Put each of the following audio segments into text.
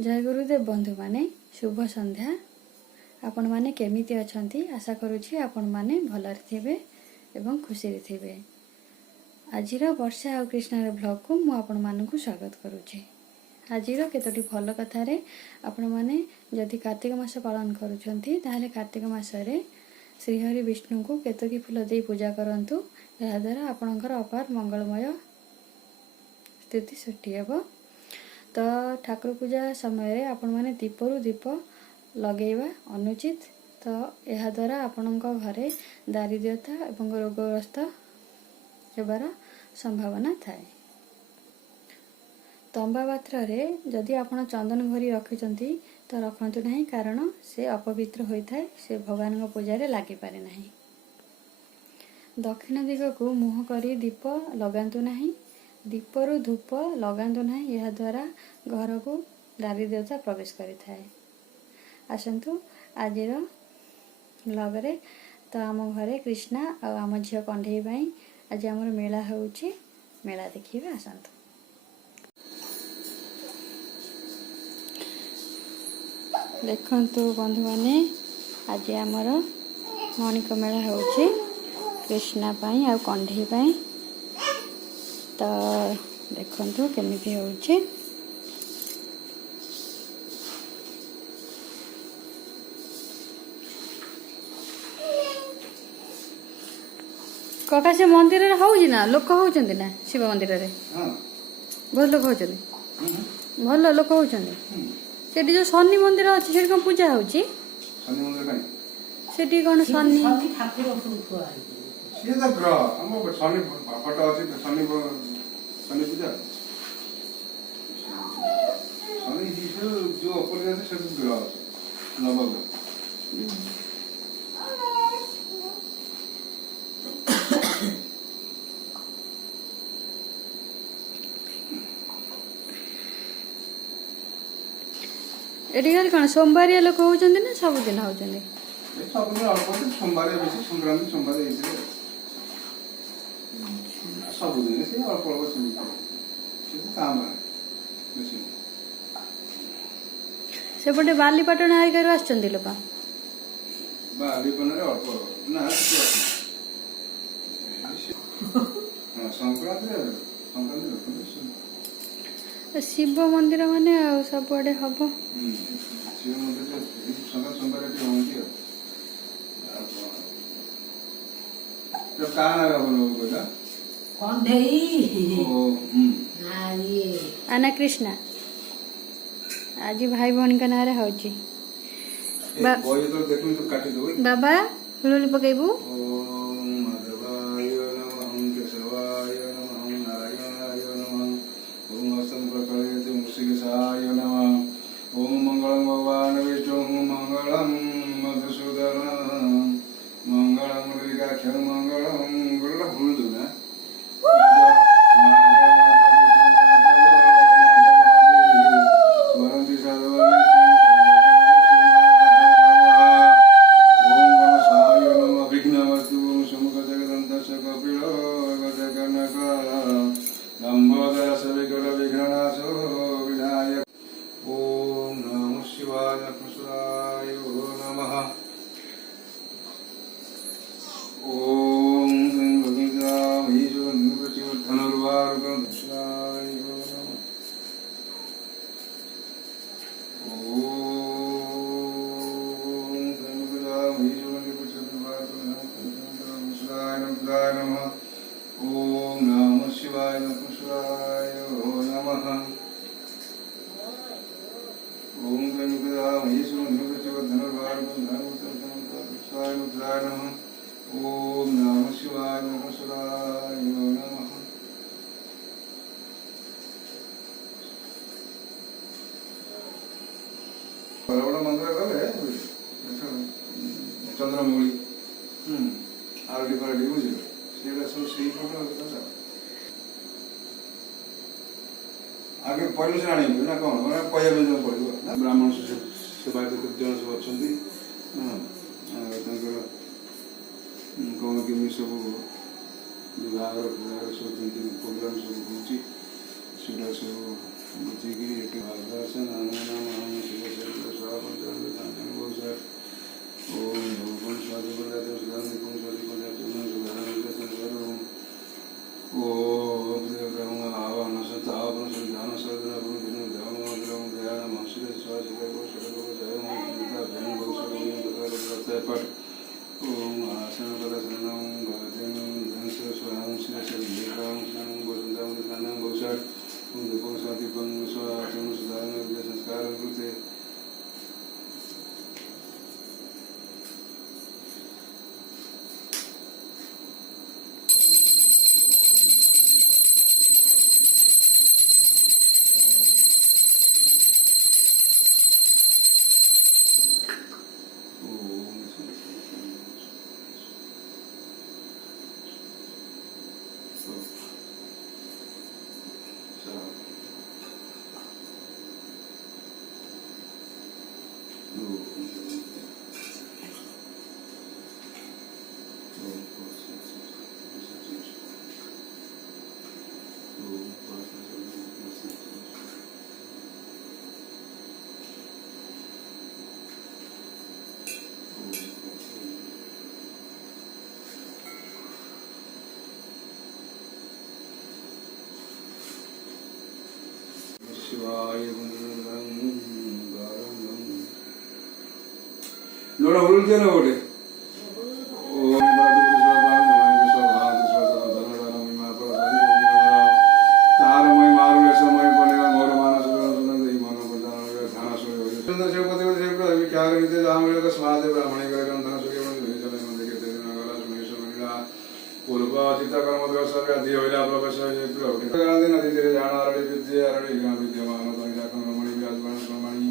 जय गुरुदेव बंधु माने शुभ संध्या। आपण माने केमिति अछंती आशा करूछि आपण माने भलरे थिबे एवं खुशी रे थिबे। आजिर वर्षा आ कृष्णार ब्लॉग को मु आपण मानकु स्वागत करूछि। आजिर केतोटी भल कथा रे आपण माने जदि कार्तिक मास पालन करूछंती ताहाले कार्तिक मास रे श्रीहरि विष्णु को केतकी फूल दे पूजा करंतु। एहा द्वारा आपणकर अपार मंगलमय स्थिति सृष्टि हेबो। तो ठाकुर पूजा समय आपण माने दीपरु दीप लगेवा अनुचित। तो यह द्वारा आपणक घरे दारिद्र्यता एवं रोगग्रस्त हेबार संभावना थाए। तंबा पात्र रे जदि आपण चंदन घरी रखिचंती तो रखंतु नहीं, कारण से अपवित्र होइथाय, से भगवान पूजा रे लागि पारे नहीं। दक्षिण दिग को मुह करी दीप लगांतु नहीं, दीपरु धूप लगांतु नहीं। यह द्वारा घर को दारिद्र्यता प्रवेश करि थाए। आसंतु आजिर ब्लॉग रे तो आम घरे कृष्णा और आम झील कंढे पाई आज आमर मेला होउछि। मेला देखिबे आसंतु। देखंतु बंधु माने आज आमर मणिक मेला होउछि कृष्णा पाई आ कंढे पाई। तो देखंतु केमिति होउछि। कका से मंदिर रे होउछि ना, लोक होउछन्ति ना शिव मंदिर रे? हां, बहुत लोक होउछन्ति। भल लोक होउछन्ति। सेठी जो शनि मंदिर अछि सेठी कोन पूजा होउछि? शनि मंदिर काई सेठी कोन शनि ठाकुर फुलुआ ये तो ग्रह हम शनि फटो अछि। शनि पूजा शनि जो ऊपर जाते सब ग्रह अछि, नवग्रह। एठी खाली कोन सोमवार लोक होउछन्ति ना सब दिन होउछन्ति? सब दिन अल्प सोमवार बेसी संक्रांति सोमवार एसे सब दिन से अल्प अल्प से काम है बेसी। सेपटे बालीपाटन आइकर आछन्ति लोक? बालीपन रे अल्प ना संक्रांति शिव मंदिर माने आ सब आडे हबो। शिव मंदिर सोमवार होती तो काना बोलो बोला कंढेई ओ ये आना कृष्णा आज भाई बहन का नारे होउछि। कोई तो देखूं तो काटी दो बाबा हुलुली पकेबू। ओम माधवाय नमः, ओम केशवाय नमः, ओम नारायणाय नमः, ओम हस्तं प्रकलयते मूषिकेशाय नमः, ओम मंगलम भगवान विष्णु, मंगलम मधुसूदन, मंगलम मुरलीकाक्षर, मंगलम गुरुला भूल दो ना मंदिर गले चंद्रमौली आरडी फारडी बुझे सेटा सब सही फोटो आगे परमिशन आनी ना कौन मैंने कहया भी पड़ो ना ब्राह्मण सेवा जन सब अच्छा कौन केमी सब विवाह सब प्रोग्राम सब हो सब बुझे शिवाय लोड़ा उल्टे ना ओटे ओम तारमय मारुले समय बनेगा मोर मानस सुनंद ही मन प्रदान ध्यान सूर्य सुंदर शिवपति को देव प्रभु क्या करते जाम योग समाधि ब्राह्मणी कर गंधन सूर्य मन जल मंदिर के तेरे नगरा सुमेश महिला पूर्व चित्त कर्म दोष व्याधि होइला प्रवेश प्रभु गांधी नदी तेरे जाना अरड़ी विद्या अरड़ी ग्राम विद्यमान तो इला कर्मणि व्याजमान कर्मणि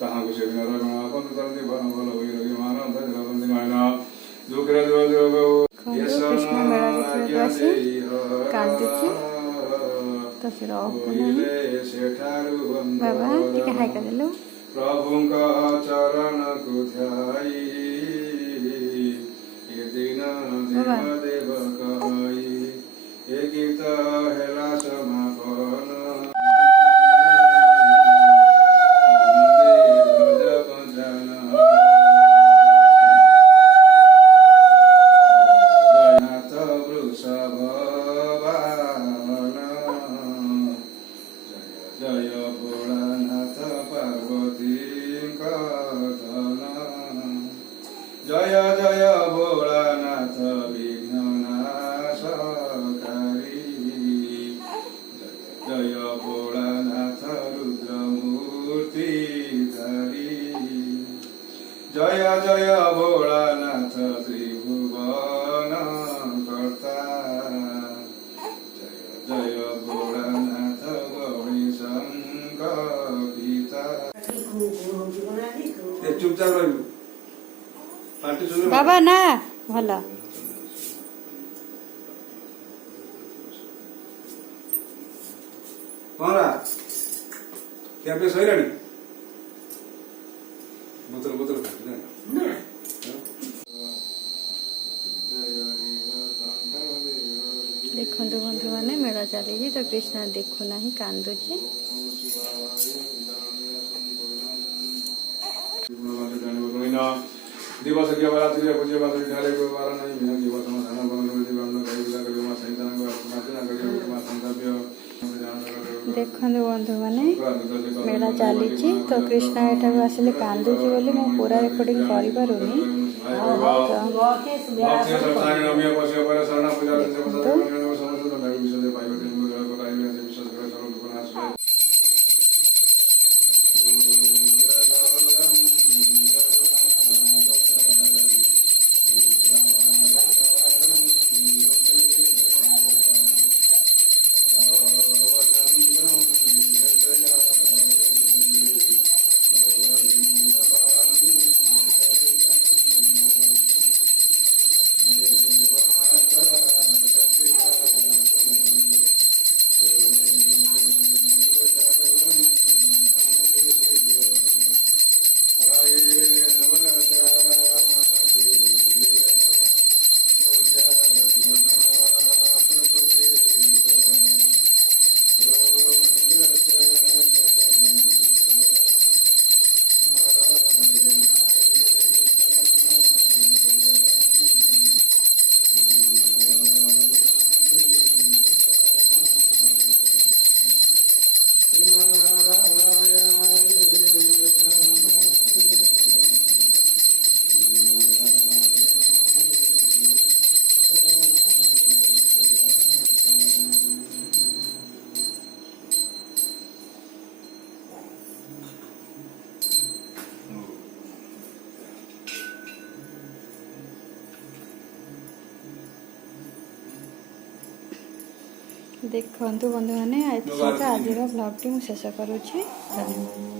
ताहा को सेविना रगना अपन तरंदि भन भल होई रहि मान अंत जल बंदी मायना दुखरे दुख कृष्ण मेला देखिବାକୁ ଆସି କାନ୍ଦୁଛି ତ ସେ ବାବା ଟିକେ ହାଇ କରିଦେଲୁ प्रभुंका चरण को ध्याई ये दिन देव कहाई ये गीत हेला समापन जय भोलानाथ पार्वती जय जय भोलानाथ विघ्ननाशकारी जय भोलानाथ रुद्रमूर्ति धरी जय जय भोलानाथ त्रिभुवन कर्ता जय जय भोलानाथ गौरी शंकर पिता चुपचाप रह पार्टी सुन बाबा ना ଭଲ कौन क्या पे सही रानी बोतल बोतल ଦେଖନ୍ତୁ ବନ୍ଧୁମାନେ ମେଳା ଚାଲିଛି ତ କୃଷ୍ଣ ଦେଖୁନାହିଁ କାନ୍ଦୁଛି दिवस के बरात्री पूज्य बात ढाले को बारा नहीं बिना दिवस में धन बन में दिवस में कई बिला करियो मा सैतान को माचना करियो मा संकल्प ଦେଖନ୍ତୁ ବନ୍ଧୁମାନେ ମେଳା ଚାଲିଛି ତ କୃଷ୍ଣ ଏଠାକୁ ଆସିଲେ କାନ୍ଦୁଛି ବୋଲି ମୁଁ ପୁରା ରେକର୍ଡିଂ କରିପାରୁନି ଦେଖନ୍ତୁ ବନ୍ଧୁମାନେ ଆଜି ସହିତ ଆଜିର ବ୍ଲଗ୍ଟି ମୁଁ ଶେଷ କରୁଛି। ଧନ୍ୟବାଦ।